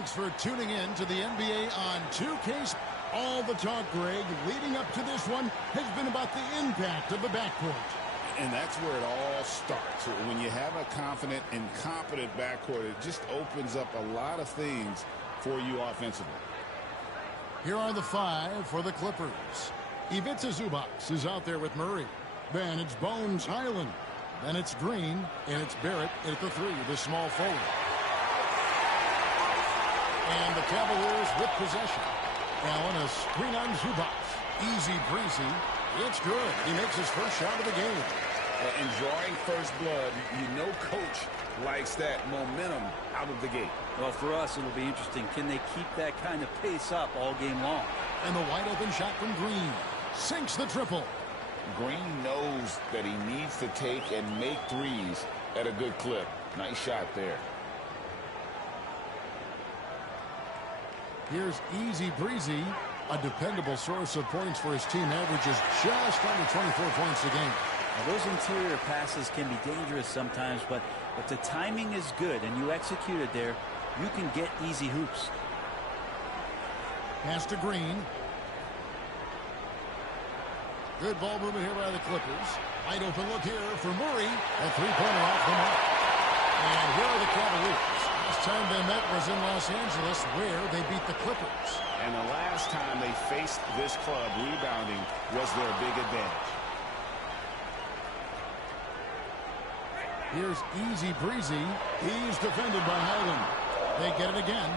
Thanks for tuning in to the NBA on 2K. All the talk, Greg, leading up to this one has been about the impact of the backcourt. And that's where it all starts. When you have a confident and competent backcourt, it just opens up a lot of things for you offensively. Here are the five for the Clippers. Ivica Zubac is out there with Murray. Then it's Bones Highland. Then it's Green, and it's Barrett at the three, the small forward. And the Cavaliers with possession. Allen, a screen on Zubac. Easy breezy. It's good. He makes his first shot of the game. And drawing first blood, you know coach likes that momentum out of the gate. Well, for us, it'll be interesting. Can they keep that kind of pace up all game long? And the wide open shot from Green. Sinks the triple. Green knows that he needs to take and make threes at a good clip. Nice shot there. Here's Easy Breezy, a dependable source of points for his team, averages just under 24 points a game. Now, those interior passes can be dangerous sometimes, but if the timing is good and you execute it there, you can get easy hoops. Pass to Green. Good ball movement here by the Clippers. Wide open look here for Murray. A three-pointer off the mark. And here are the Cavaliers. Last time they met was in Los Angeles, where they beat the Clippers. And the last time they faced this club, rebounding was their big advantage. Here's Easy Breezy. He's defended by Highland. They get it again.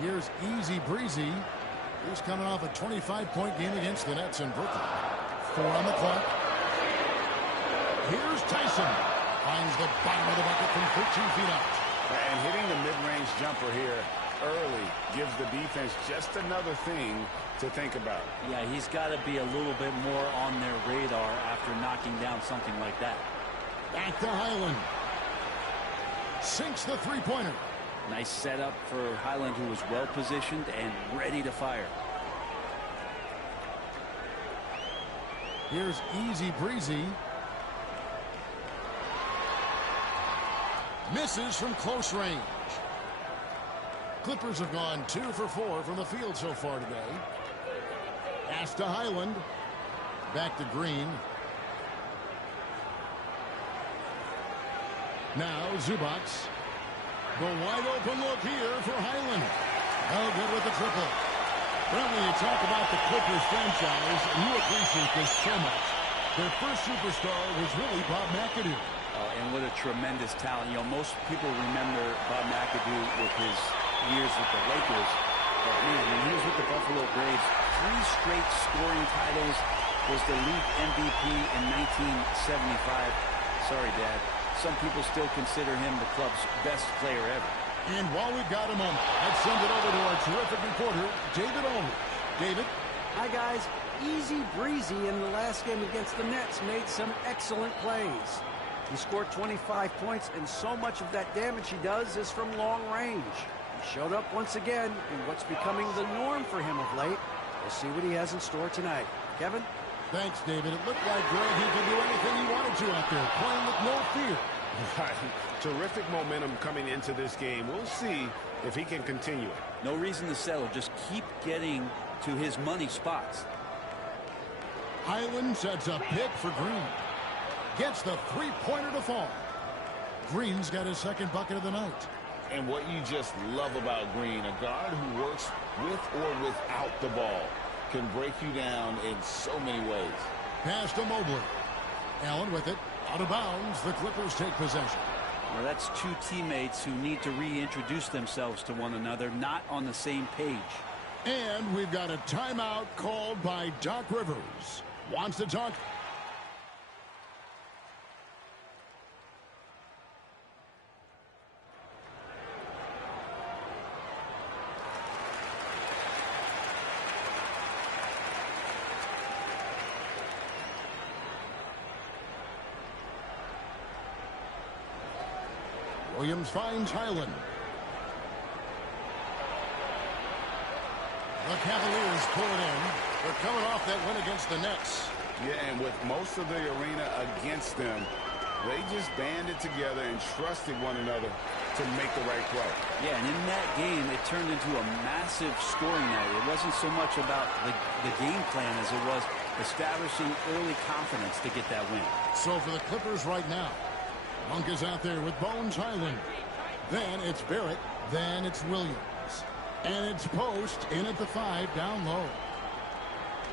Here's Easy Breezy. He's coming off a 25-point game against the Nets in Brooklyn. 4 on the clock. Here's Tyson. Finds the bottom of the bucket from 13 feet out. And hitting the mid-range jumper here early gives the defense just another thing to think about. Yeah, he's got to be a little bit more on their radar after knocking down something like that. Back to Highland. Sinks the three-pointer. Nice setup for Highland, who was well-positioned and ready to fire. Here's Easy Breezy. Misses from close range. Clippers have gone 2 for 4 from the field so far today. Pass to Highland. Back to Green. Now Zubac. The wide open look here for Highland. No good with the triple. Well, when you talk about the Clippers franchise, you appreciate this so much. Their first superstar was really Bob McAdoo. And what a tremendous talent. You know, most people remember Bob McAdoo with his years with the Lakers. But man, when he was with the Buffalo Braves, 3 straight scoring titles, was the league MVP in 1975. Sorry, Dad. Some people still consider him the club's best player ever. And while we've got a moment, let's send it over to our terrific reporter, David Aldridge. David? Hi, guys. Easy Breezy in the last game against the Nets made some excellent plays. He scored 25 points, and so much of that damage he does is from long range. He showed up once again in what's becoming the norm for him of late. We'll see what he has in store tonight. Kevin? Thanks, David. It looked like, Greg, he could do anything he wanted to out there, playing with no fear. Right. Terrific momentum coming into this game. We'll see if he can continue it. No reason to settle. Just keep getting to his money spots. Highland sets a pick for Green. Gets the three-pointer to fall. Green's got his second bucket of the night. And what you just love about Green, a guard who works with or without the ball, can break you down in so many ways. Pass to Mobley. Allen with it. Out of bounds. The Clippers take possession. Well, that's 2 teammates who need to reintroduce themselves to one another, not on the same page. And we've got a timeout called by Doc Rivers. Wants to talk. Williams finds Highland. The Cavaliers pull it in. They're coming off that win against the Nets. Yeah, and with most of the arena against them, They just banded together and trusted one another to make the right play. Yeah, and in that game, it turned into a massive scoring night. It wasn't so much about the game plan as it was establishing early confidence to get that win. So for the Clippers right now, Monk is out there with Bones Highland. Then it's Barrett. Then it's Williams. And it's Post in at the 5 down low.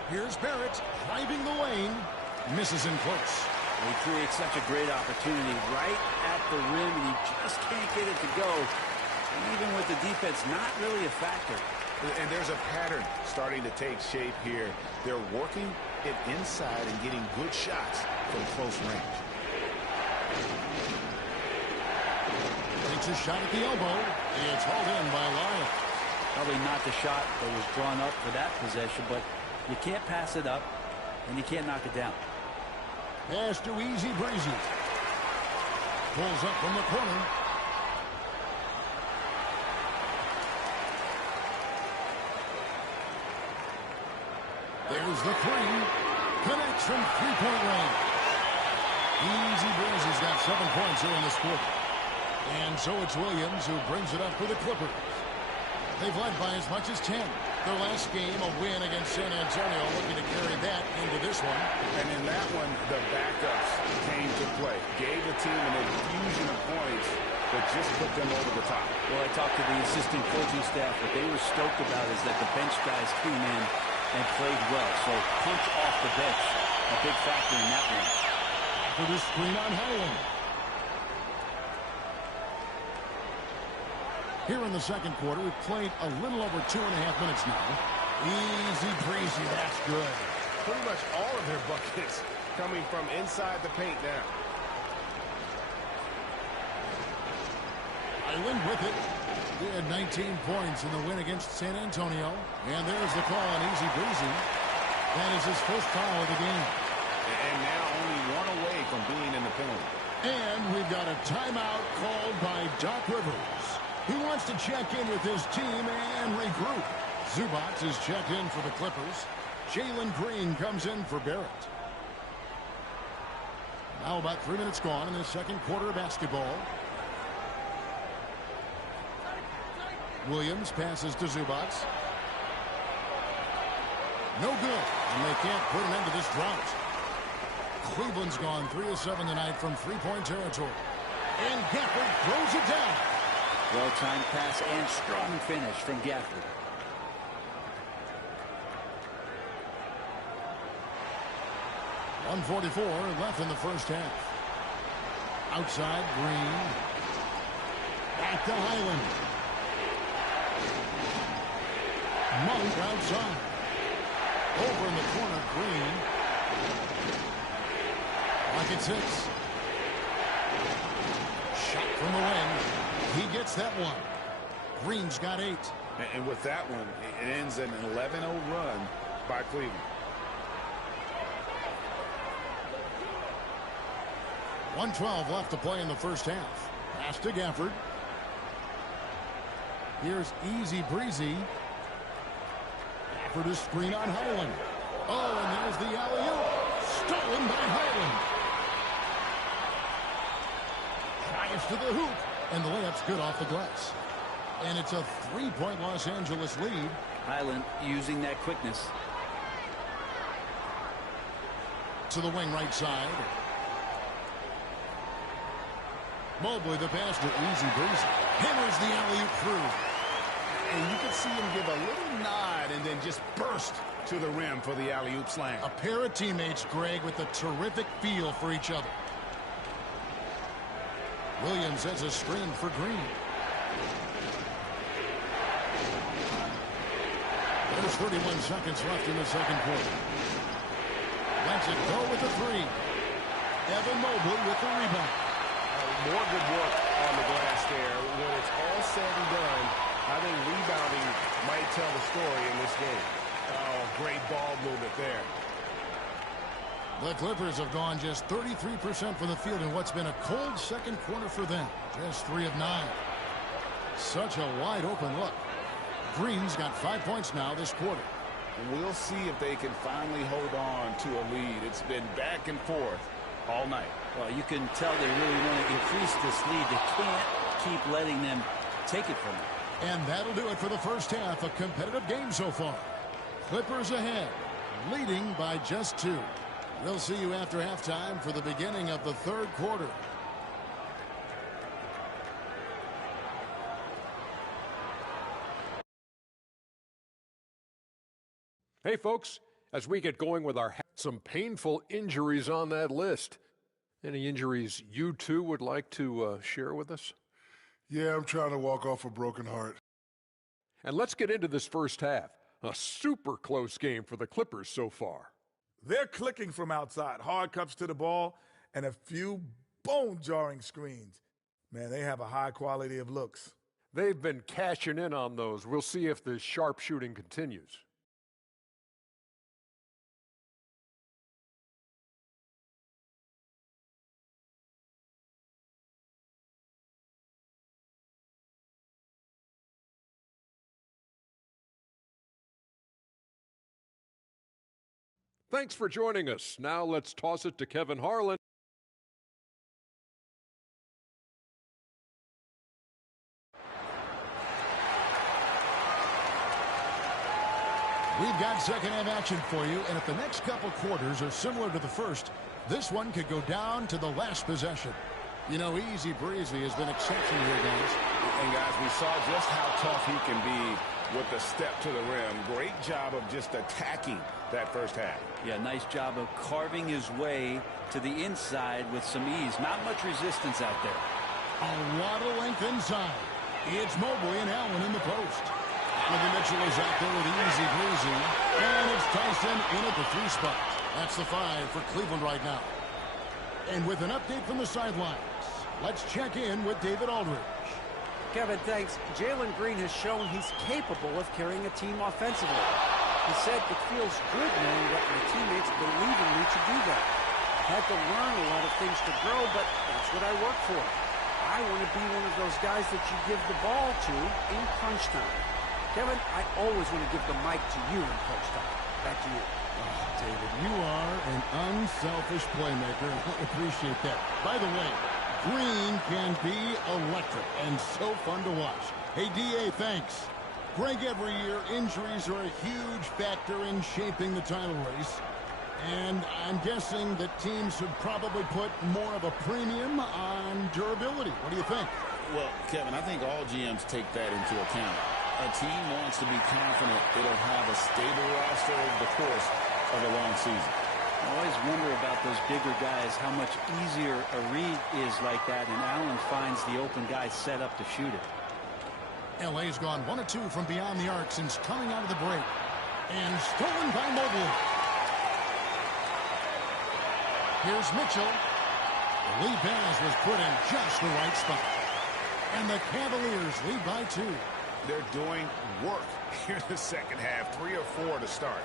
Here's Barrett driving the lane. Misses in close. He creates such a great opportunity right at the rim, and he just can't get it to go. And even with the defense, not really a factor. And there's a pattern starting to take shape here. They're working it inside and getting good shots from close range. Takes a shot at the elbow. It's hauled in by Lyle. Probably not the shot that was drawn up for that possession, but you can't pass it up, and you can't knock it down. Pass to Easy Breezy. Pulls up from the corner. There's the 3. Connects from three-point range. Easy Breezy's got 7 points here in this quarter. And so it's Williams who brings it up for the Clippers. They've led by as much as 10. Their last game, a win against San Antonio, looking to carry that into this one. And in that one, the backups came to play. Gave the team an infusion of points that just put them over the top. Well, I talked to the assistant coaching staff. What they were stoked about is that the bench guys came in and played well. So punch off the bench, a big factor in that one. For the screen on Highland. Here in the second quarter, we've played a little over 2.5 minutes now. Easy breezy, that's good. Pretty much all of their buckets coming from inside the paint now. Highland with it. He had 19 points in the win against San Antonio. And there's the call on Easy Breezy. That is his first foul of the game. And now only one away from being in the penalty. And we've got a timeout called by Doc Rivers. He wants to check in with his team and regroup. Zubac is checked in for the Clippers. Jalen Green comes in for Barrett. Now about 3 minutes gone in the second quarter of basketball. Williams passes to Zubac. No good, and they can't put an end to this drought. Cleveland's gone 3 of 7 tonight from three-point territory. And Gafford throws it down. Well-timed pass and strong finish from Gafford. .144 left in the first half. Outside, Green. Back to Highland. Monk outside. Over in the corner, Green. Pocket 6. Shot from the wing. He gets that one. Green's got 8. And with that one, it ends an 11-0 run by Cleveland. .112 left to play in the first half. Pass to Gafford. Here's Easy Breezy. Gafford is screen on Highland. Oh, and there's the alley-oop. Stolen by Highland. Drives to the hoop. And the layup's good off the glass. And it's a 3-point Los Angeles lead. Highland using that quickness. To the wing right side. Mobley the pass to Easy Breezy. Hammers the alley-oop through. And you can see him give a little nod and then just burst to the rim for the alley-oop slam. A pair of teammates, Greg, with a terrific feel for each other. Williams has a screen for Green. There's 31 seconds left in the second quarter. Lets it go with the 3. Evan Mobley with the rebound. More good work on the glass there. When it's all said and done, I think rebounding might tell the story in this game. Oh, great ball movement there. The Clippers have gone just 33% from the field in what's been a cold second quarter for them. Just 3 of 9. Such a wide open look. Green's got 5 points now this quarter. We'll see if they can finally hold on to a lead. It's been back and forth all night. Well, you can tell they really want to increase this lead. They can't keep letting them take it from them. And that'll do it for the first half. A competitive game so far. Clippers ahead, leading by just 2. We'll see you after halftime for the beginning of the third quarter. Hey, folks, as we get going with some painful injuries on that list. Any injuries you two would like to share with us? Yeah, I'm trying to walk off a broken heart. And let's get into this first half. A super close game for the Clippers so far. They're clicking from outside, hard cups to the ball, and a few bone-jarring screens. Man, they have a high quality of looks. They've been cashing in on those. We'll see if the sharp shooting continues. Thanks for joining us. Now let's toss it to Kevin Harlan. We've got second half action for you, and if the next couple quarters are similar to the first, this one could go down to the last possession. You know, easy breezy has been exceptional here, guys. And guys, we saw just how tough he can be with the step to the rim. Great job of just attacking that first half. Yeah, nice job of carving his way to the inside with some ease. Not much resistance out there. A lot of length inside. It's Mobley and Allen in the post. Donovan Mitchell is out there with easy breezy. And it's Tyson in at the 3 spot. That's the 5 for Cleveland right now. And with an update from the sidelines, let's check in with David Aldridge. Kevin, thanks. Jalen Green has shown he's capable of carrying a team offensively. He said it feels good knowing that my teammates believe in me to do that. Had to learn a lot of things to grow, but that's what I work for. I want to be one of those guys that you give the ball to in crunch time. Kevin, I always want to give the mic to you in crunch time. Back to you. Oh, David, you are an unselfish playmaker. I appreciate that. By the way, Green can be electric and so fun to watch. Hey, D.A., thanks. Greg, every year, injuries are a huge factor in shaping the title race. And I'm guessing that teams should probably put more of a premium on durability. What do you think? Well, Kevin, I think all GMs take that into account. A team wants to be confident it'll have a stable roster over the course of a long season. I always wonder about those bigger guys, how much easier a read is like that, and Allen finds the open guy set up to shoot it. LA's gone 1 of 2 from beyond the arc since coming out of the break. And stolen by Mobley. Here's Mitchell. The lead pass was put in just the right spot. And the Cavaliers lead by 2. They're doing work here in the second half. 3 or 4 to start.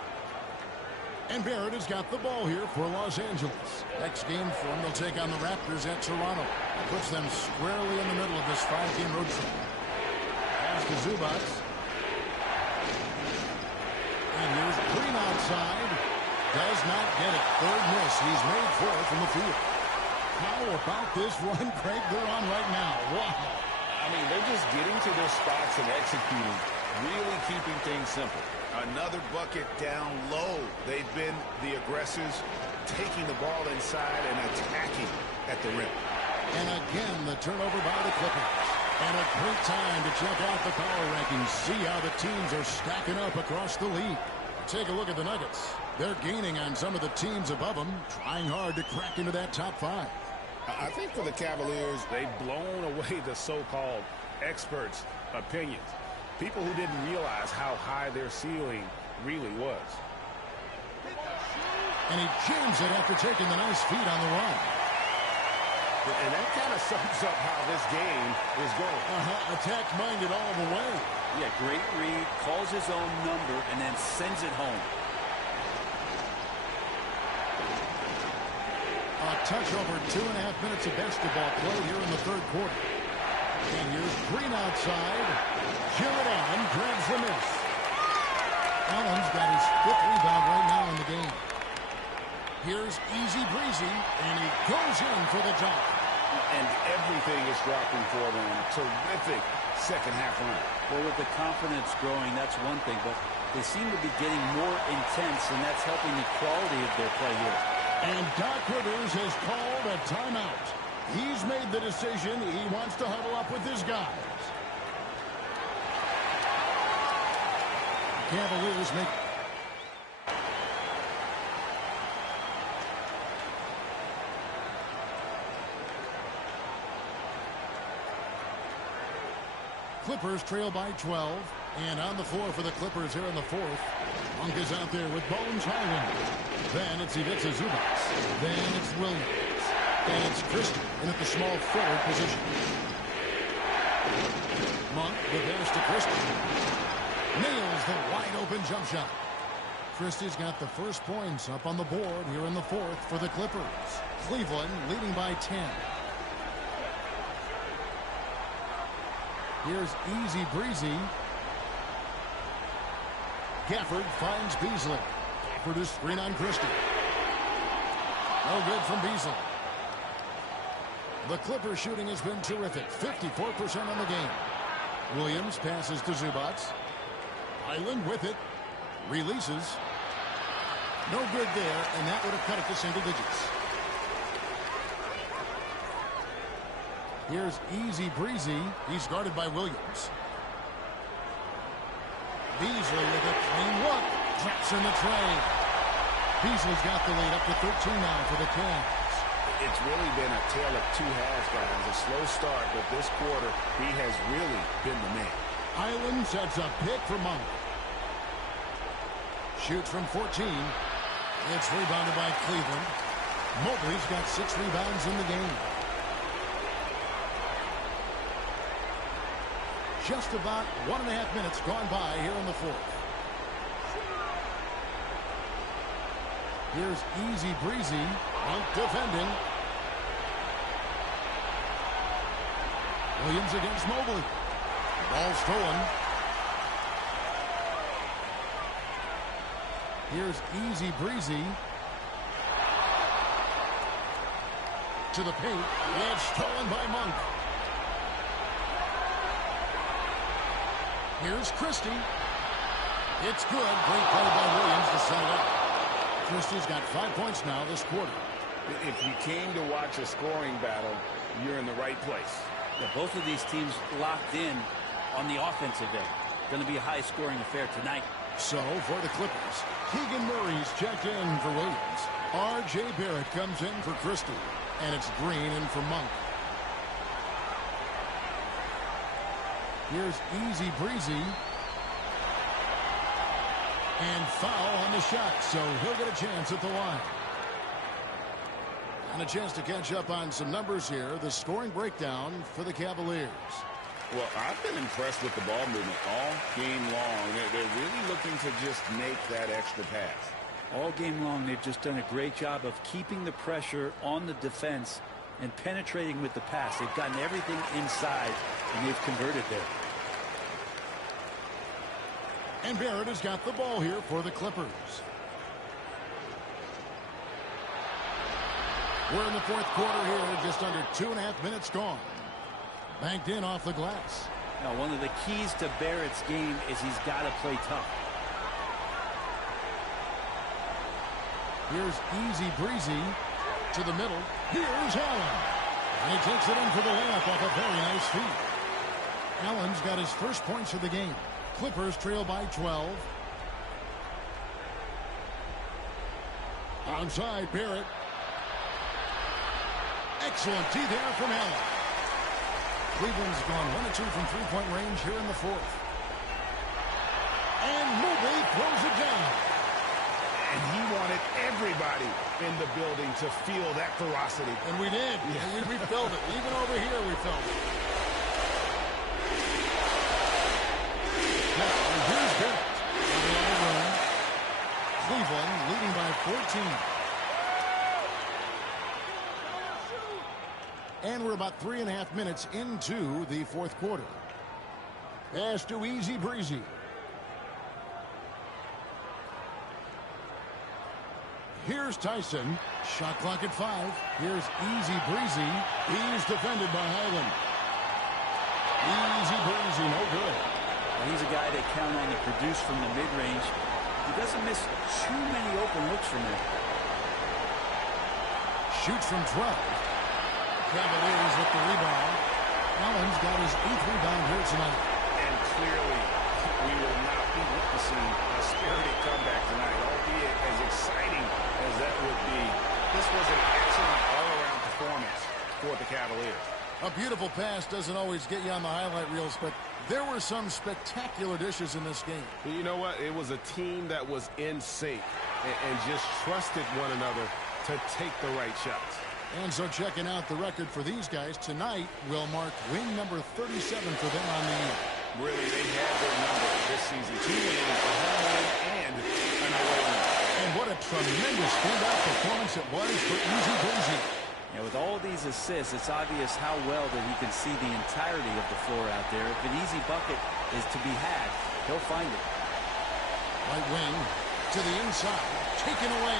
And Barrett has got the ball here for Los Angeles. Next game for them, they'll take on the Raptors at Toronto. That puts them squarely in the middle of this 5-game road trip. Pass to Zubac. And here's Green outside. Does not get it. Third miss. He's made 4 from the field. How about this run, Craig, they're on right now? Wow. I mean, they're just getting to their spots and executing, really keeping things simple. Another bucket down low. They've been the aggressors, taking the ball inside and attacking at the rim. And again, the turnover by the Clippers. And a great time to check out the power rankings. See how the teams are stacking up across the league. Take a look at the Nuggets. They're gaining on some of the teams above them, trying hard to crack into that top 5. I think for the Cavaliers, they've blown away the so-called experts' opinions. People who didn't realize how high their ceiling really was. And he jams it after taking the nice feed on the run. And that kind of sums up how this game is going. Attack-minded all the way. Yeah, great read, calls his own number, and then sends it home. A touch over 2.5 minutes of basketball played here in the third quarter. And here's Green outside. Jared Allen grabs the miss. Allen's got his 5th rebound right now in the game. Here's easy breezy, and he goes in for the dunk. And everything is dropping for them. Terrific second half run. Well, with the confidence growing, that's one thing, but they seem to be getting more intense, and that's helping the quality of their play here. And Doc Rivers has called a timeout. He's made the decision. He wants to huddle up with his guys. Cavaliers make... Clippers trail by 12. And on the floor for the Clippers here in the fourth. Monk is out there with Bones Highland. Then it's Ivica Zubac. Then it's Williams. And it's Christie in at the small forward position. Monk, the pass to Christie. Nails the wide-open jump shot. Christie's got the first points up on the board here in the fourth for the Clippers. Cleveland leading by 10. Here's easy breezy. Gafford finds Beasley. Gafford is screen on Christie. No good from Beasley. The Clippers shooting has been terrific. 54% on the game. Williams passes to Zubac. Island with it. Releases. No good there, and that would have cut it to single digits. Here's easy breezy. He's guarded by Williams. Beasley with a clean look. Traps in the tray. Beasley's got the lead up to 13 now for the Cavs. It's really been a tale of two halves, guys. A slow start, but this quarter, he has really been the man. Island sets a pick for Monk. Shoots from 14. It's rebounded by Cleveland. Mobley's got 6 rebounds in the game. Just about 1.5 minutes gone by here in the fourth. Here's easy breezy. Monk defending. Williams against Mobley. Ball stolen. Here's easy breezy. To the paint. It's stolen by Monk. Here's Christie. It's good. Great play by Williams to set it up. Christie's got 5 points now this quarter. If you came to watch a scoring battle, you're in the right place. Yeah, both of these teams locked in on the offensive end. Going to be a high-scoring affair tonight. So, for the Clippers, Keegan Murray's checked in for Williams. R.J. Barrett comes in for Christie. And it's Green in for Monk. Here's easy breezy. And foul on the shot, so he'll get a chance at the line. And a chance to catch up on some numbers here. The scoring breakdown for the Cavaliers. Well, I've been impressed with the ball movement all game long. They're really looking to just make that extra pass. All game long, they've just done a great job of keeping the pressure on the defense and penetrating with the pass. They've gotten everything inside, and they've converted there. And Barrett has got the ball here for the Clippers. We're in the fourth quarter here, just under 2.5 minutes gone. Banked in off the glass. Now, one of the keys to Barrett's game is he's got to play tough. Here's easy breezy to the middle. Here's Allen. And he takes it in for the layup off a very nice feed. Allen's got his first points of the game. Clippers trail by 12. Onside, Barrett. Excellent D there from Allen. Cleveland's gone 1 of 2 from three-point range here in the fourth. And Mobley throws it down. And he wanted everybody in the building to feel that ferocity. And we did. Yeah. We felt it. Even over here, we felt it. Now, here's Barrett. On the other run. Cleveland leading by 14. And we're about 3.5 minutes into the fourth quarter. Pass to easy breezy. Here's Tyson. Shot clock at 5. Here's Easy Breezy. He's defended by Highland. Easy Breezy, no good. Well, he's a guy they count on to produce from the mid-range. He doesn't miss too many open looks from there. Shoots from 12. Cavaliers with the rebound. Allen's got his 8th rebound here tonight. And clearly, we will not be witnessing a spirited comeback tonight, albeit as exciting as that would be. This was an excellent all-around performance for the Cavaliers. A beautiful pass doesn't always get you on the highlight reels, but there were some spectacular dishes in this game. You know what? It was a team that was in sync and just trusted one another to take the right shots. And so checking out the record for these guys tonight will mark win number 37 for them on the year. Really, they had their number this season. 2 wins, a home win, and an away win. And what a tremendous standout performance it was for Easy Breezy. Yeah, with all these assists, it's obvious how well that he can see the entirety of the floor out there. If an easy bucket is to be had, he'll find it. Right wing to the inside, taken away.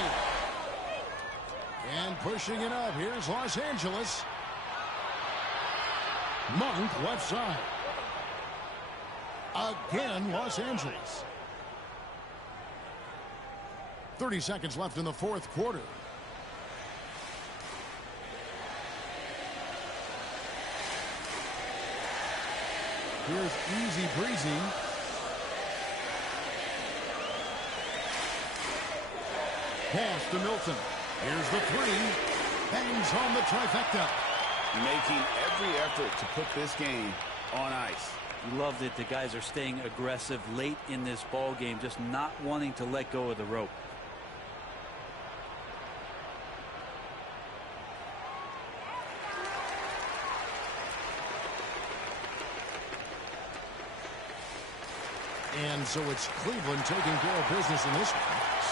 And pushing it up, here's Los Angeles. Monk left side. Again, Los Angeles. 30 seconds left in the fourth quarter. Here's Easy Breezy. Pass to Milton. Here's the 3. Bangs home the trifecta. Making every effort to put this game on ice. You love that the guys are staying aggressive late in this ball game, just not wanting to let go of the rope. And so it's Cleveland taking care of business in this one.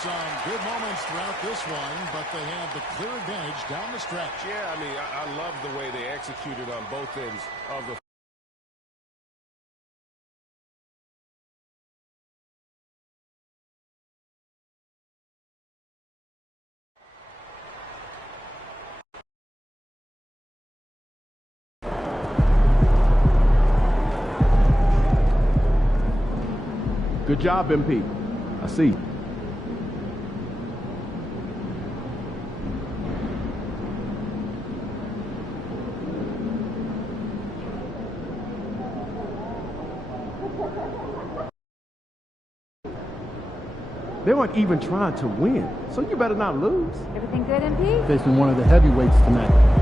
Some good moments throughout this one, but they have the clear advantage down the stretch. Yeah, I mean, I love the way they executed on both ends of the Good job, MP. I see. They weren't even trying to win, so you better not lose. Everything good, MP? Facing one of the heavyweights tonight.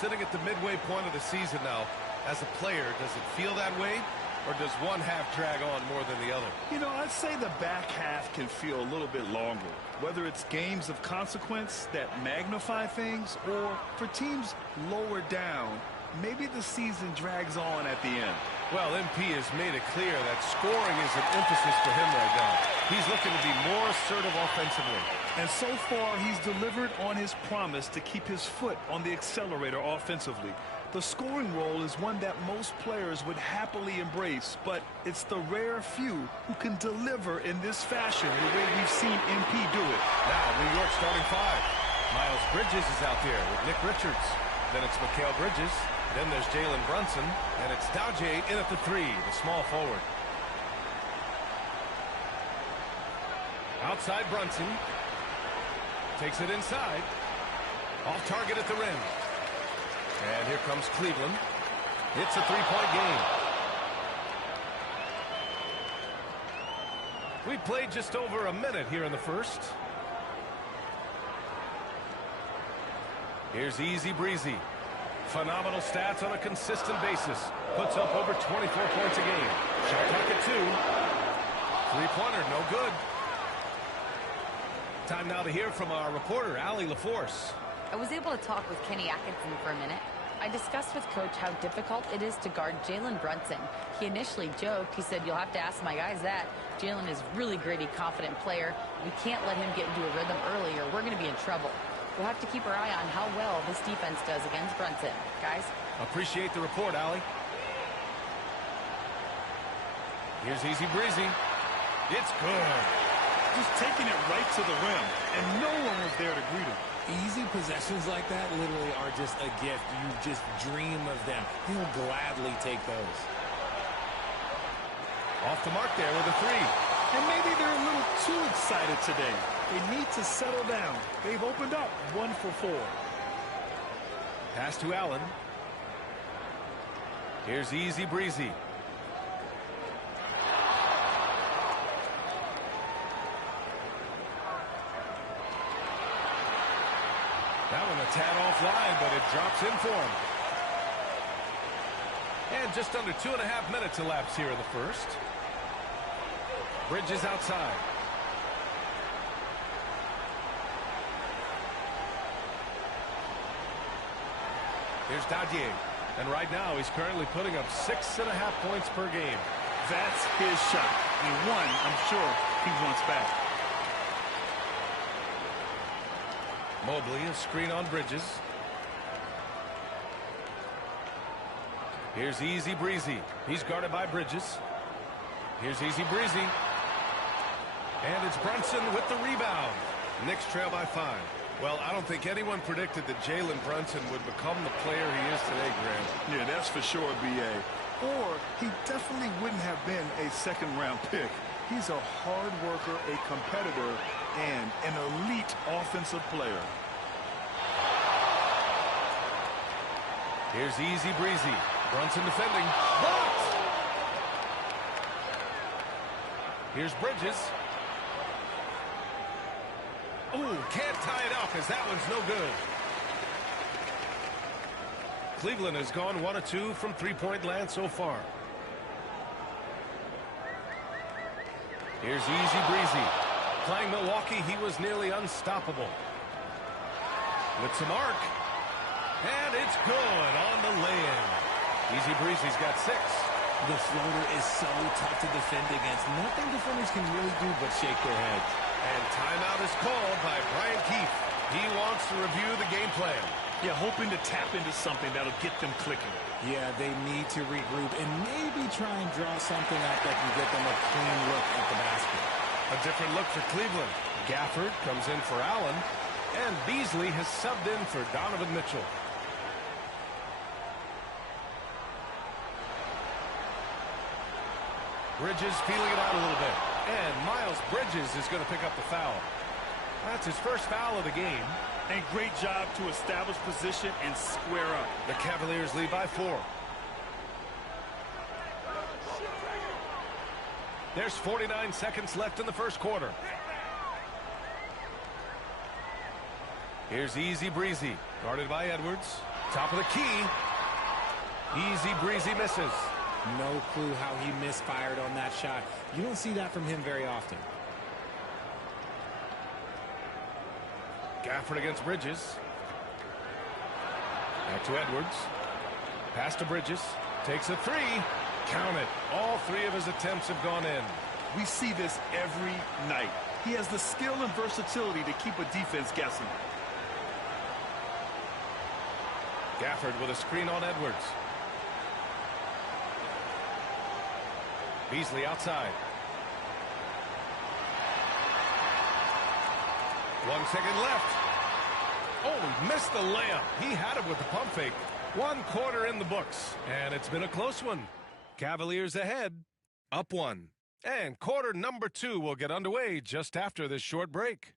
Sitting at the midway point of the season now, as a player, does it feel that way, or does one half drag on more than the other? You know, I'd say the back half can feel a little bit longer, whether it's games of consequence that magnify things, or for teams lower down, maybe the season drags on at the end. Well, MP has made it clear that scoring is an emphasis for him right now. He's looking to be more assertive offensively. And so far, he's delivered on his promise to keep his foot on the accelerator offensively. The scoring role is one that most players would happily embrace, but it's the rare few who can deliver in this fashion the way we've seen MP do it. Now, New York starting five. Miles Bridges is out there with Nick Richards. Then it's Mikal Bridges. Then there's Jalen Brunson. And it's Dowjay in at the three, the small forward. Outside Brunson. Takes it inside. Off target at the rim. And here comes Cleveland. It's a three-point game. We played just over a minute here in the first. Here's Easy Breezy. Phenomenal stats on a consistent basis. Puts up over 24 points a game. Shot clock at 2. Three-pointer, no good. Time now to hear from our reporter, Allie LaForce. I was able to talk with Kenny Atkinson for a minute. I discussed with Coach how difficult it is to guard Jalen Brunson. He initially joked. He said, "You'll have to ask my guys that. Jalen is really gritty, confident player. We can't let him get into a rhythm early or we're going to be in trouble. We'll have to keep our eye on how well this defense does against Brunson." Guys? Appreciate the report, Allie. Here's Easy Breezy. It's good. Just taking it right to the rim, and no one was there to greet him. Easy possessions like that literally are just a gift. You just dream of them. He'll gladly take those. Off the mark there with a three. And maybe they're a little too excited today. They need to settle down. They've opened up 1 for 4. Pass to Allen. Here's Easy Breezy. That one a tad offline, but it drops in for him. And just under 2.5 minutes elapsed here in the first. Bridges outside. Here's Dowjay. And right now, he's currently putting up 6.5 points per game. That's his shot. And one, I'm sure, he wants back. Mobley, a screen on Bridges. Here's Easy Breezy. He's guarded by Bridges. Here's Easy Breezy. And it's Brunson with the rebound. Knicks trail by 5. Well, I don't think anyone predicted that Jalen Brunson would become the player he is today, Graham. Yeah, that's for sure, B.A. Or he definitely wouldn't have been a second-round pick. He's a hard worker, a competitor, and an elite offensive player. Here's Easy Breezy. Brunson defending. Blocked! Here's Bridges. Ooh, can't tie it up as that one's no good. Cleveland has gone 1 of 2 from three-point land so far. Here's Easy Breezy. Playing Milwaukee, he was nearly unstoppable. With some arc. And it's good on the lay-in. Easy Breezy's got 6. The floater is so tough to defend against. Nothing defenders can really do but shake their heads. And timeout is called by Brian Keefe. He wants to review the game plan. Yeah, hoping to tap into something that'll get them clicking. Yeah, they need to regroup and maybe try and draw something up that can get them a clean look at the basket. A different look for Cleveland. Gafford comes in for Allen. And Beasley has subbed in for Donovan Mitchell. Bridges feeling it out a little bit. And Miles Bridges is going to pick up the foul. That's his first foul of the game. And great job to establish position and square up. The Cavaliers lead by 4. There's 49 seconds left in the first quarter. Here's Easy Breezy, guarded by Edwards. Top of the key. Easy Breezy misses. No clue how he misfired on that shot. You don't see that from him very often. Gafford against Bridges. Back to Edwards. Pass to Bridges. Takes a three. Count it. All three of his attempts have gone in. We see this every night. He has the skill and versatility to keep a defense guessing. Gafford with a screen on Edwards. Beasley outside. 1 second left. Oh, he missed the layup. He had it with the pump fake. 1 quarter in the books, and it's been a close one. Cavaliers ahead, up 1. And quarter number 2 will get underway just after this short break.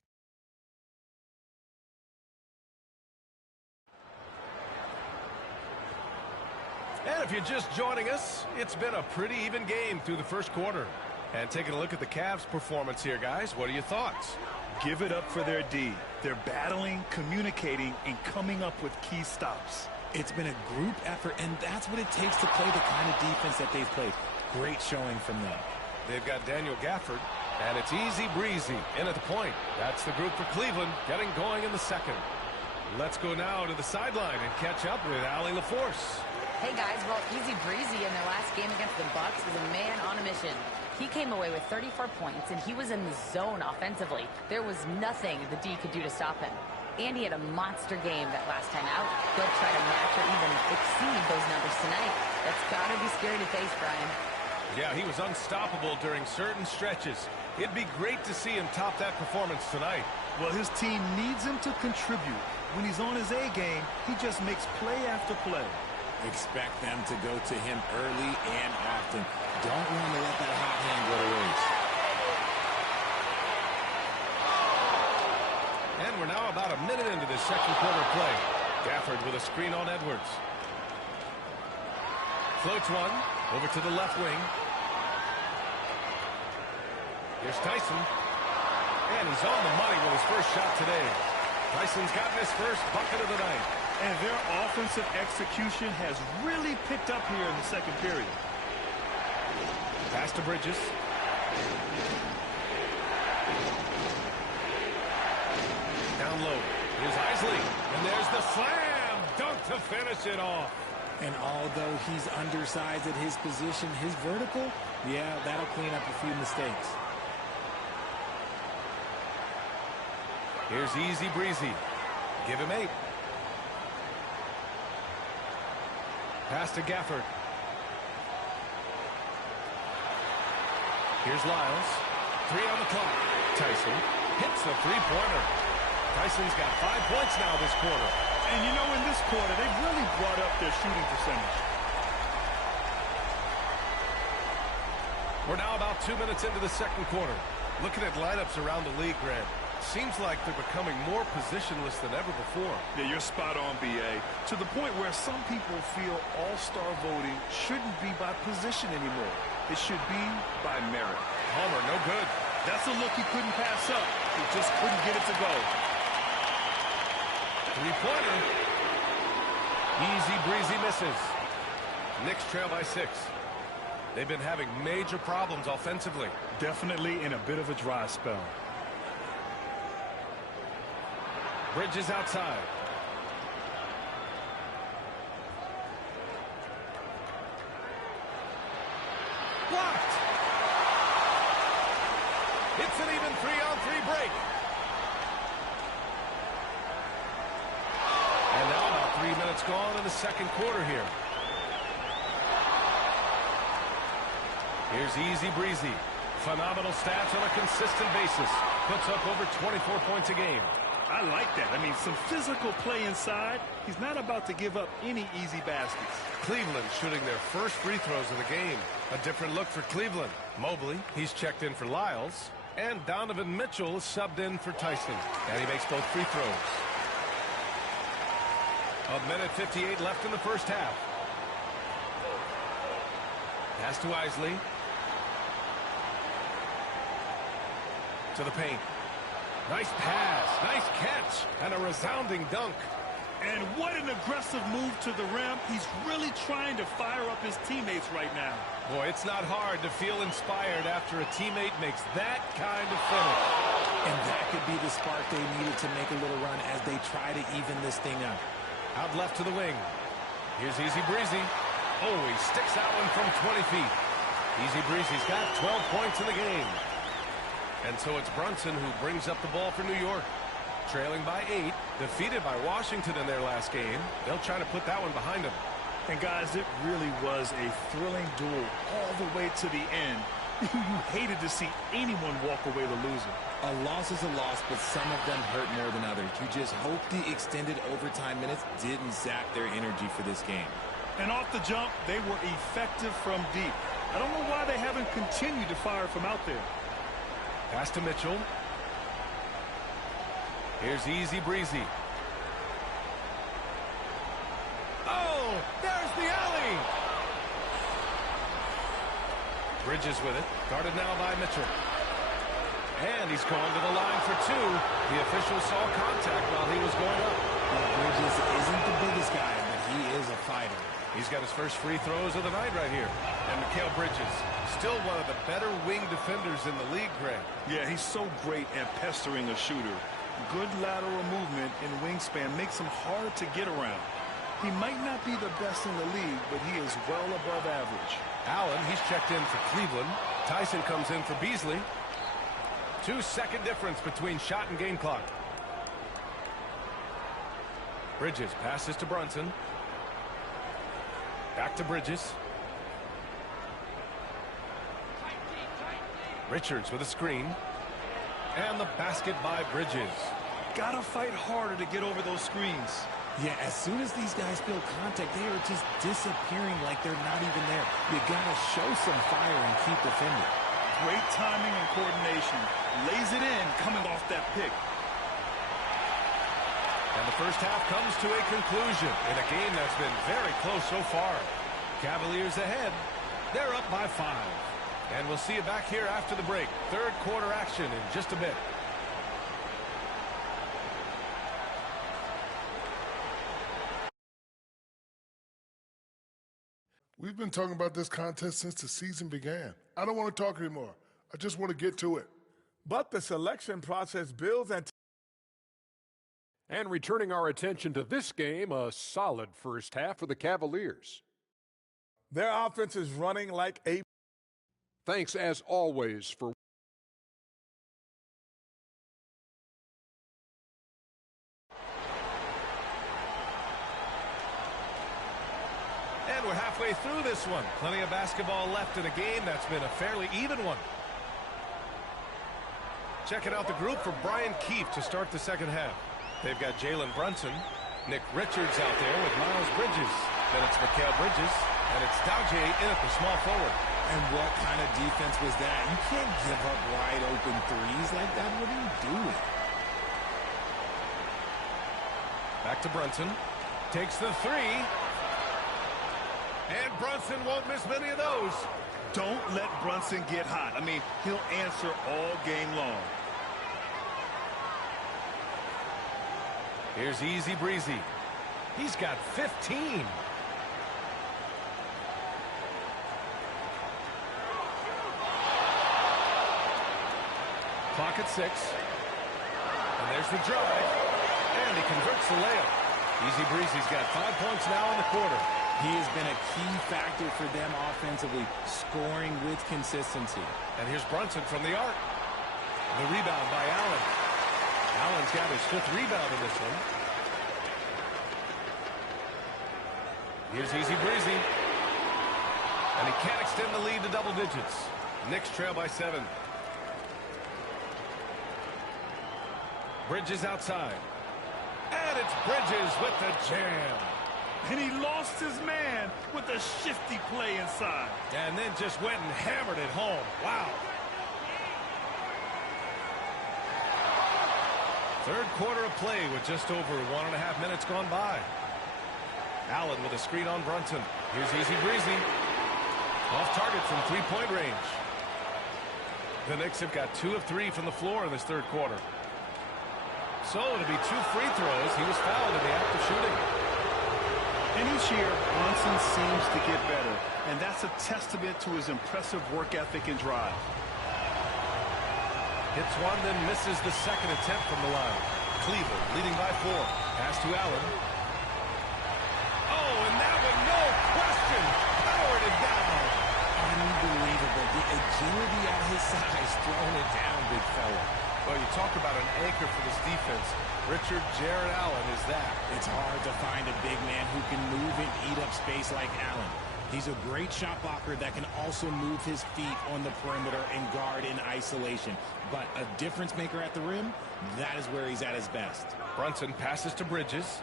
And if you're just joining us, it's been a pretty even game through the first quarter. And taking a look at the Cavs' performance here, guys, what are your thoughts? Give it up for their D. They're battling, communicating, and coming up with key stops. It's been a group effort, and that's what it takes to play the kind of defense that they've played. Great showing from them. They've got Daniel Gafford, and it's easy breezy in at the point. That's the group for Cleveland getting going in the second. Let's go now to the sideline and catch up with Allie LaForce. Hey guys, well, easy breezy in their last game against the Bucks is a man on a mission. He came away with 34 points, and he was in the zone offensively. There was nothing the D could do to stop him. And he had a monster game that last time out. He'll try to match or even exceed those numbers tonight. That's got to be scary to face, Brian. Yeah, he was unstoppable during certain stretches. It'd be great to see him top that performance tonight. Well, his team needs him to contribute. When he's on his A game, he just makes play after play. Expect them to go to him early and often. Don't want to let that hot hand go to waste. And we're now about a minute into this second quarter play. Gafford with a screen on Edwards. Floats one over to the left wing. Here's Tyson. And he's on the money with his first shot today. Tyson's gotten his first bucket of the night. And their offensive execution has really picked up here in the second period. Pass to Bridges. Down low. Here's Isley. And there's the slam dunk to finish it off. And although he's undersized at his position, his vertical, yeah, that'll clean up a few mistakes. Here's easy breezy. Give him 8. Pass to Gafford. Here's Lyles. 3 on the clock. Tyson hits the three-pointer. Tyson's got 5 points now this quarter. And you know, in this quarter, they've really brought up their shooting percentage. We're now about 2 minutes into the second quarter. Looking at lineups around the league, Grant. Seems like they're becoming more positionless than ever before. Yeah, you're spot on, B.A. To the point where some people feel all-star voting shouldn't be by position anymore. It should be by merit. Homer, no good. That's a look he couldn't pass up. He just couldn't get it to go. Three-pointer. Easy breezy misses. Knicks trail by 6. They've been having major problems offensively. Definitely in a bit of a dry spell. Bridges outside. Blocked. It's an even 3-on-3 break. And now about 3 minutes gone in the second quarter here. Here's easy breezy. Phenomenal stats on a consistent basis. Puts up over 24 points a game. I like that. I mean, some physical play inside. He's not about to give up any easy baskets. Cleveland shooting their first free throws of the game. A different look for Cleveland. Mobley, he's checked in for Lyles. And Donovan Mitchell subbed in for Tyson. And he makes both free throws. 1:58 left in the first half. Pass to Isley. To the paint. Nice pass, nice catch, and a resounding dunk. And what an aggressive move to the rim. He's really trying to fire up his teammates right now. Boy, it's not hard to feel inspired after a teammate makes that kind of finish. And that could be the spark they needed to make a little run as they try to even this thing up. Out left to the wing. Here's Easy Breezy. Oh, he sticks that one from 20 feet. Easy Breezy's got 12 points in the game. And so it's Brunson who brings up the ball for New York. Trailing by 8, defeated by Washington in their last game. They'll try to put that one behind them. And guys, it really was a thrilling duel all the way to the end. You hated to see anyone walk away the loser. A loss is a loss, but some of them hurt more than others. You just hope the extended overtime minutes didn't zap their energy for this game. And off the jump, they were effective from deep. I don't know why they haven't continued to fire from out there. Pass to Mitchell. Here's Easy Breezy. Oh, there's the alley. Bridges with it. Guarded now by Mitchell. And he's going to the line for 2. The official saw contact while he was going up. Bridges isn't the biggest guy, but he is a fighter. He's got his first free throws of the night right here. And Mikal Bridges, still one of the better wing defenders in the league, Greg. Yeah, he's so great at pestering a shooter. Good lateral movement and wingspan makes him hard to get around. He might not be the best in the league, but he is well above average. Allen, he's checked in for Cleveland. Tyson comes in for Beasley. 2-second difference between shot and game clock. Bridges passes to Brunson. Back to Bridges. Richards with a screen. And the basket by Bridges. Gotta fight harder to get over those screens. Yeah, as soon as these guys feel contact, they are just disappearing like they're not even there. You gotta show some fire and keep defending. Great timing and coordination. Lays it in coming off that pick. And the first half comes to a conclusion in a game that's been very close so far. Cavaliers ahead. They're up by 5. And we'll see you back here after the break. Third quarter action in just a bit. We've been talking about this contest since the season began. I don't want to talk anymore. I just want to get to it. But the selection process builds And returning our attention to this game, a solid first half for the Cavaliers. Their offense is running like a... Thanks, as always, for... And we're halfway through this one. Plenty of basketball left in a game that's been a fairly even one. Checking out the group for Brian Keefe to start the second half. They've got Jalen Brunson, Nick Richards out there with Miles Bridges. Then it's Mikal Bridges, and it's Dowjay in at the small forward. And what kind of defense was that? You can't give up wide open threes like that. What are you doing? Back to Brunson. Takes the 3. And Brunson won't miss many of those. Don't let Brunson get hot. I mean, he'll answer all game long. Here's Easy Breezy. He's got 15. Clock at 6. And there's the drive. And he converts the layup. Easy Breezy's got 5 points now in the quarter. He has been a key factor for them offensively, scoring with consistency. And here's Brunson from the arc. The rebound by Allen. Allen's got his 5th rebound in this one. Here's Easy Breezy. And he can't extend the lead to double digits. Knicks trail by 7. Bridges outside. And it's Bridges with the jam. And he lost his man with a shifty play inside. And then just went and hammered it home. Wow. Third quarter of play with just over 1.5 minutes gone by. Allen with a screen on Brunson. Here's Easy Breezy. Off target from 3-point range. The Knicks have got 2 of 3 from the floor in this third quarter. So it'll be 2 free throws. He was fouled in the act of shooting. And each year, Brunson seems to get better. And that's a testament to his impressive work ethic and drive. Hits one, then misses the second attempt from the line. Cleveland leading by 4. Pass to Allen. Oh, and that one Richard Jared Allen is that. It's hard to find a big man who can move and eat up space like Allen. He's a great shot blocker that can also move his feet on the perimeter and guard in isolation. But a difference maker at the rim, that is where he's at his best. Brunson passes to Bridges.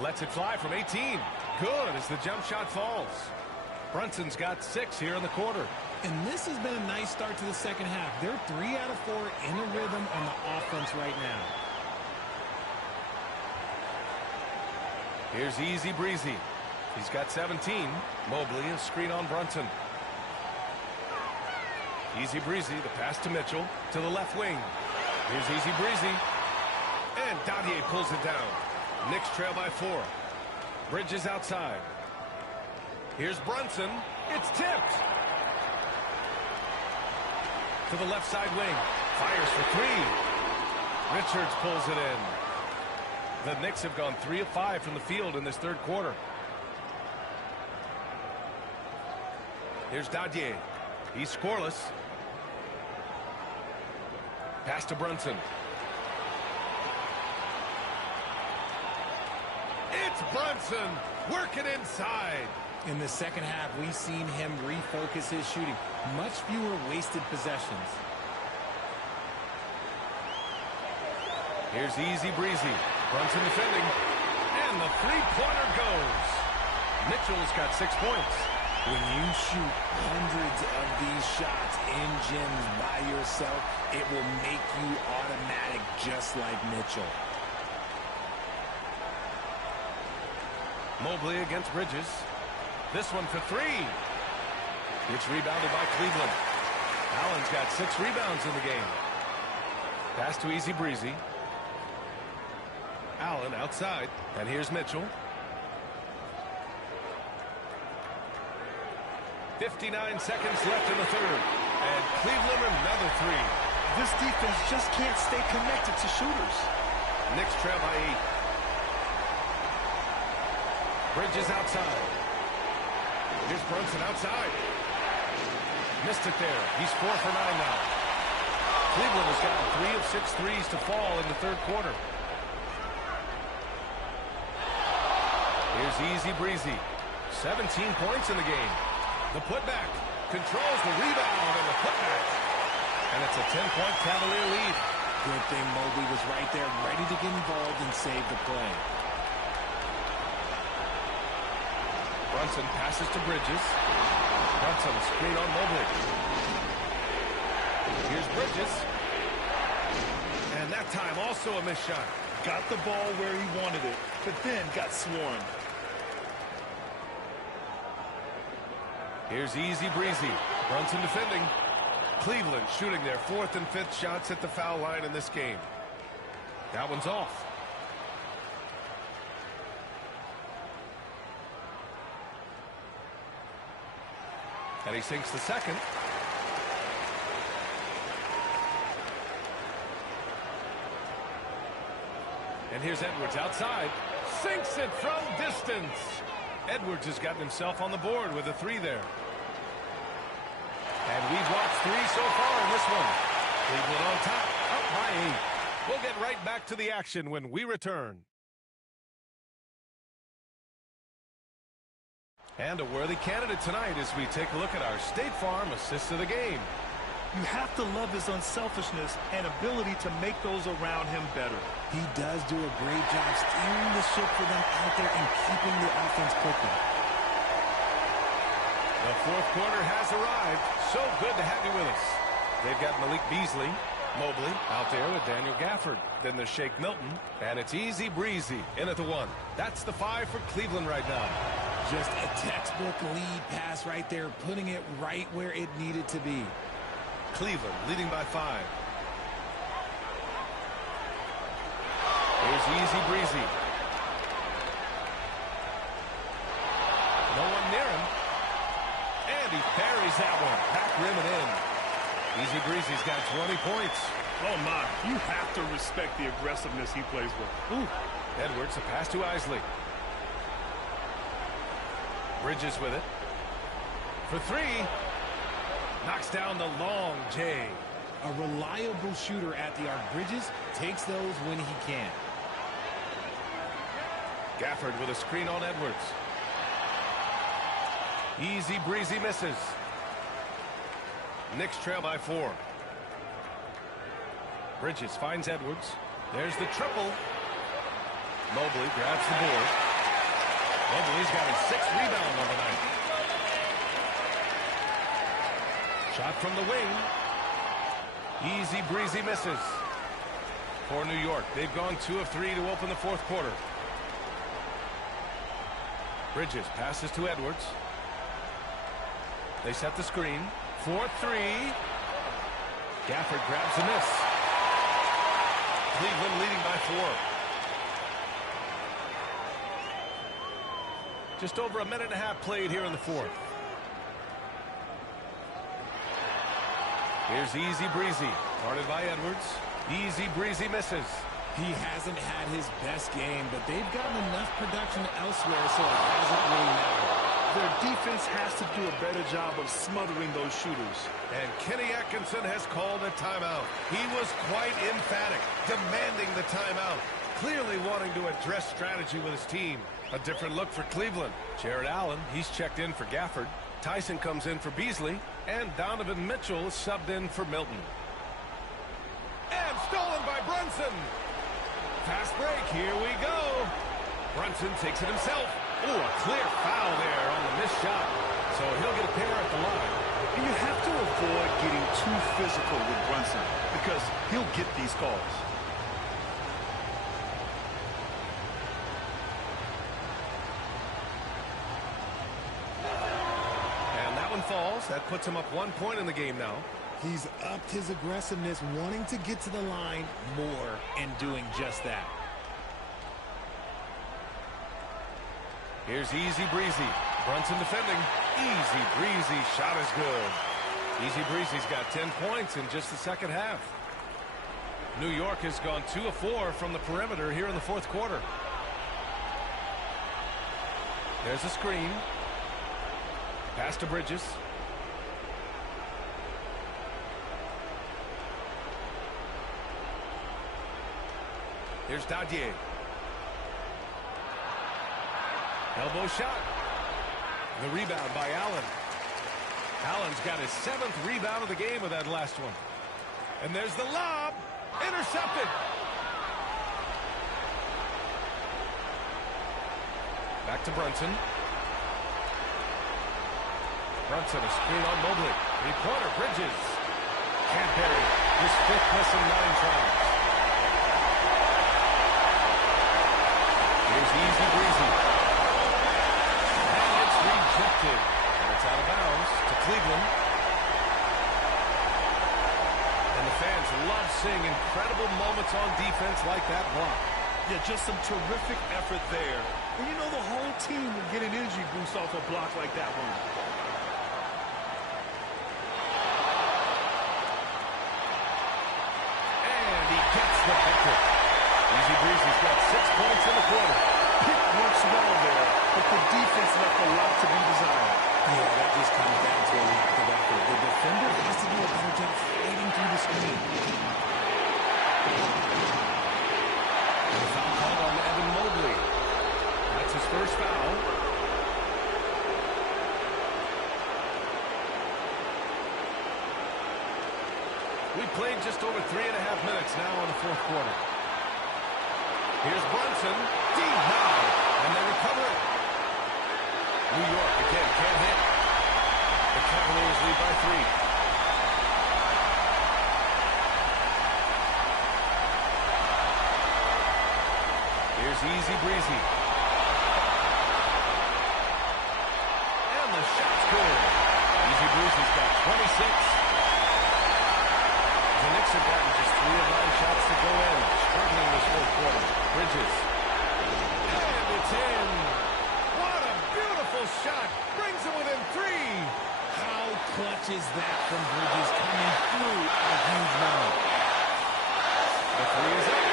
Lets it fly from 18. Good as the jump shot falls. Brunson's got 6 here in the quarter. And this has been a nice start to the second half. They're 3 out of 4 in a rhythm on the offense right now. Here's Easy Breezy. He's got 17. Mobley, a screen on Brunson. Easy Breezy, the pass to Mitchell, to the left wing. Here's Easy Breezy. And Dadier pulls it down. Knicks trail by 4. Bridges outside. Here's Brunson. It's tipped. To the left side wing. Fires for 3. Richards pulls it in. The Knicks have gone 3 of 5 from the field in this third quarter. Here's Dadier. He's scoreless. Pass to Brunson. It's Brunson working inside. In the second half, we've seen him refocus his shooting. Much fewer wasted possessions. Here's Easy Breezy. Brunson defending. And the three-pointer goes. Mitchell's got 6 points. When you shoot hundreds of these shots in gyms by yourself, it will make you automatic just like Mitchell. Mobley against Bridges. This one for 3. It's rebounded by Cleveland. Allen's got 6 rebounds in the game. Pass to Easy Breezy. Allen outside. And here's Mitchell. 59 seconds left in the third. And Cleveland another 3. This defense just can't stay connected to shooters. Knicks trail by 8. Bridges outside. Here's Brunson outside. Missed it there. He's 4 for 9 now. Cleveland has gotten 3 of 6 threes to fall in the third quarter. Here's Easy Breezy. 17 points in the game. The putback controls the rebound and the putback. And it's a 10-point Cavalier lead. Good thing Mobley was right there, ready to get involved and save the play. Brunson passes to Bridges. Brunson screen on Mobley. Here's Bridges. And that time also a missed shot. Got the ball where he wanted it, but then got swarmed. Here's Easy Breezy. Brunson defending. Cleveland shooting their 4th and 5th shots at the foul line in this game. That one's off. And he sinks the second. And here's Edwards outside. Sinks it from distance. Edwards has gotten himself on the board with a 3 there. And we've watched 3 so far in this one. Cleveland on top, up by 8. We'll get right back to the action when we return. And a worthy candidate tonight as we take a look at our State Farm assist of the game. You have to love his unselfishness and ability to make those around him better. He does do a great job steering the ship for them out there and keeping the offense clicking. The fourth quarter has arrived. So good to have you with us. They've got Malik Beasley, Mobley out there with Daniel Gafford. Then there's Shake Milton, and it's Easy Breezy in at the 1. That's the 5 for Cleveland right now. Just a textbook lead pass right there, putting it right where it needed to be. Cleveland leading by 5. Here's Easy Breezy. No one near him. And he buries that one. Back rim and in. Easy Breezy's got 20 points. Oh, my. You have to respect the aggressiveness he plays with. Ooh. Edwards, a pass to Isley. Bridges with it. For 3. Knocks down the long J. A reliable shooter at the arc. Bridges takes those when he can. Gafford with a screen on Edwards. Easy breezy misses. Knicks trail by 4. Bridges finds Edwards. There's the triple. Mobley grabs the board. Mobley's got his 6th rebound on the night. Shot from the wing. Easy breezy misses. For New York, they've gone 2 of 3 to open the 4th quarter. Bridges passes to Edwards. They set the screen. 4-3. Gafford grabs a miss. Cleveland leading by 4. Just over a minute and a half played here in the 4th. Here's easy breezy. Guarded by Edwards. Easy breezy misses. He hasn't had his best game, but they've gotten enough production elsewhere, so it hasn't really mattered. Their defense has to do a better job of smothering those shooters. And Kenny Atkinson has called a timeout. He was quite emphatic, demanding the timeout, clearly wanting to address strategy with his team. A different look for Cleveland. Jared Allen, he's checked in for Gafford. Tyson comes in for Beasley. And Donovan Mitchell is subbed in for Milton. And stolen by Brunson. Fast break, here we go. Brunson takes it himself. Oh, a clear foul there on the missed shot. So he'll get a pair at the line. And you have to avoid getting too physical with Brunson because he'll get these calls. And that one falls. That puts him up 1 point in the game now. He's upped his aggressiveness, wanting to get to the line more and doing just that. Here's easy breezy. Brunson defending. Easy breezy. Shot is good. Easy breezy's got 10 points in just the second half. New York has gone 2 of 4 from the perimeter here in the 4th quarter. There's a screen. Pass to Bridges. Here's Dadier. Elbow shot. The rebound by Allen. Allen's got his 7th rebound of the game with that last one. And there's the lob. Intercepted. Back to Brunson. Brunson, a screen on Mobley. 3-pointer, Bridges. Can't bury his 5th miss in 9 tries. Here's easy breezy. And it's rejected. And it's out of bounds to Cleveland. And the fans love seeing incredible moments on defense like that block. Yeah, just some terrific effort there. And you know the whole team will get an energy boost off a block like that one. And he gets the bucket. Easy breezy's got 6 points in the quarter. Pick works well there, but the defense left a lot to be desired. Yeah, that just comes down to a lack of effort. The defender has to do a better job fighting through the screen. And the foul called on Evan Mobley. That's his first foul. We played just over 3.5 minutes now in the 4th quarter. Here's Brunson. Deep now. And they recover it. New York again can't hit. The Cavaliers lead by 3. Here's easy breezy. And the shot's good. Easy breezy's got 26. The Knicks have gotten just 3 of 9 shots to go in. Struggling this 4th quarter. Bridges. And it's in. What a beautiful shot. Brings them within 3. How clutch is that from Bridges coming through a huge moment? The 3 is up.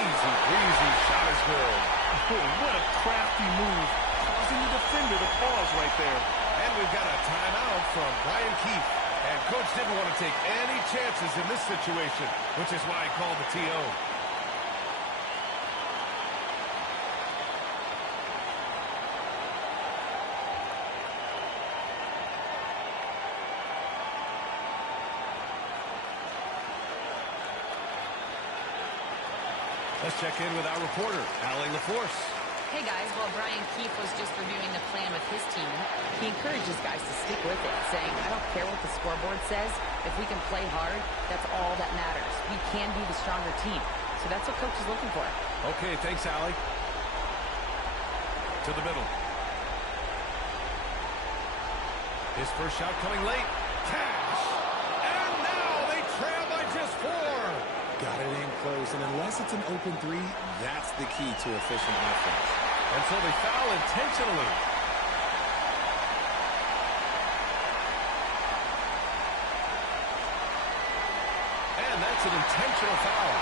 Easy breezy. Shot is good. Oh, what a crafty move, causing the defender to pause right there. And we've got a timeout from Brian Keefe. And Coach didn't want to take any chances in this situation, which is why he called the TO. Let's check in with our reporter, Allie LaForce. Hey guys, while Brian Keefe was just reviewing the plan with his team, he encourages guys to stick with it, saying, I don't care what the scoreboard says. If we can play hard, that's all that matters. We can be the stronger team. So that's what Coach is looking for. Okay, thanks, Allie. To the middle. His first shot coming late. Cash! And now they trail by just 4. Got it in close, and unless it's an open three, that's the key to efficient offense. And so they foul intentionally. And that's an intentional foul.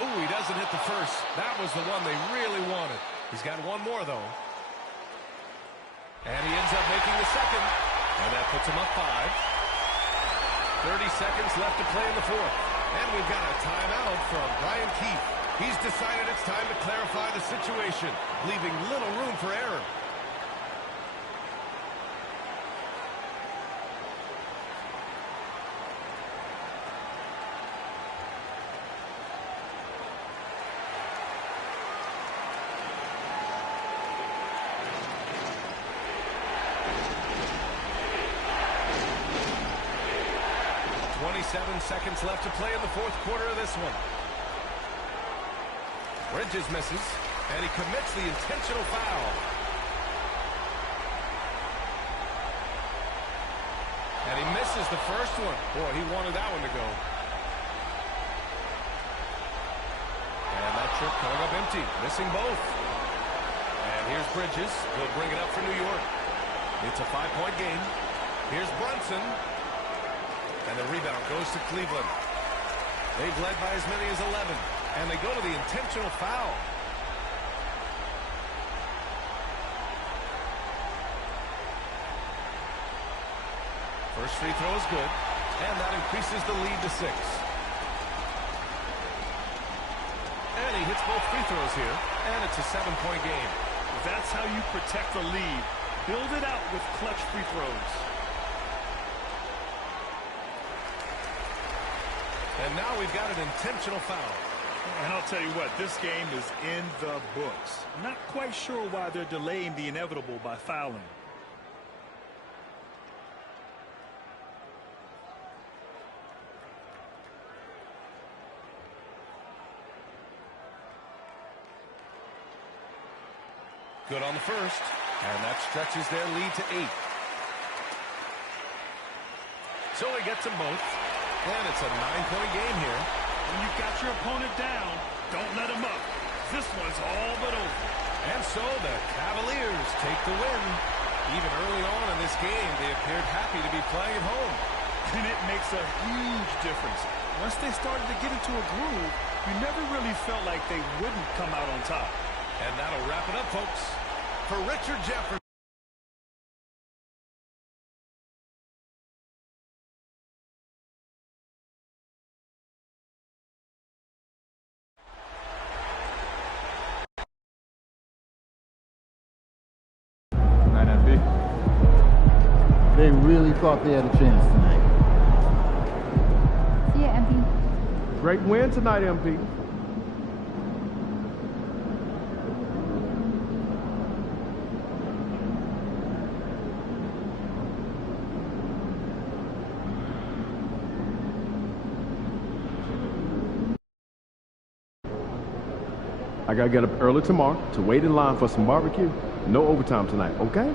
Ooh, he doesn't hit the first. That was the one they really wanted. He's got one more, though. And he ends up making the second. And that puts him up 5. 30 seconds left to play in the 4th. And we've got a timeout from Brian Keefe. He's decided it's time to clarify the situation, leaving little room for error. Seconds left to play in the 4th quarter of this one. Bridges misses, and he commits the intentional foul. And he misses the first one. Boy, he wanted that one to go. And that trip coming up empty, missing both. And here's Bridges. He'll bring it up for New York. It's a 5-point game. Here's Brunson. And the rebound goes to Cleveland. They've led by as many as 11. And they go to the intentional foul. First free throw is good. And that increases the lead to 6. And he hits both free throws here. And it's a 7-point game. That's how you protect the lead. Build it out with clutch free throws. And now we've got an intentional foul. And I'll tell you what, this game is in the books. Not quite sure why they're delaying the inevitable by fouling. Good on the first. And that stretches their lead to 8. So he gets them both. And it's a 9-point game here. When you've got your opponent down, don't let him up. This one's all but over. And so the Cavaliers take the win. Even early on in this game, they appeared happy to be playing at home. And it makes a huge difference. Once they started to get into a groove, you never really felt like they wouldn't come out on top. And that'll wrap it up, folks. For Richard Jefferson. They really thought they had a chance tonight. See ya, MP. Great win tonight, MP. I gotta get up early tomorrow to wait in line for some barbecue. No overtime tonight, okay?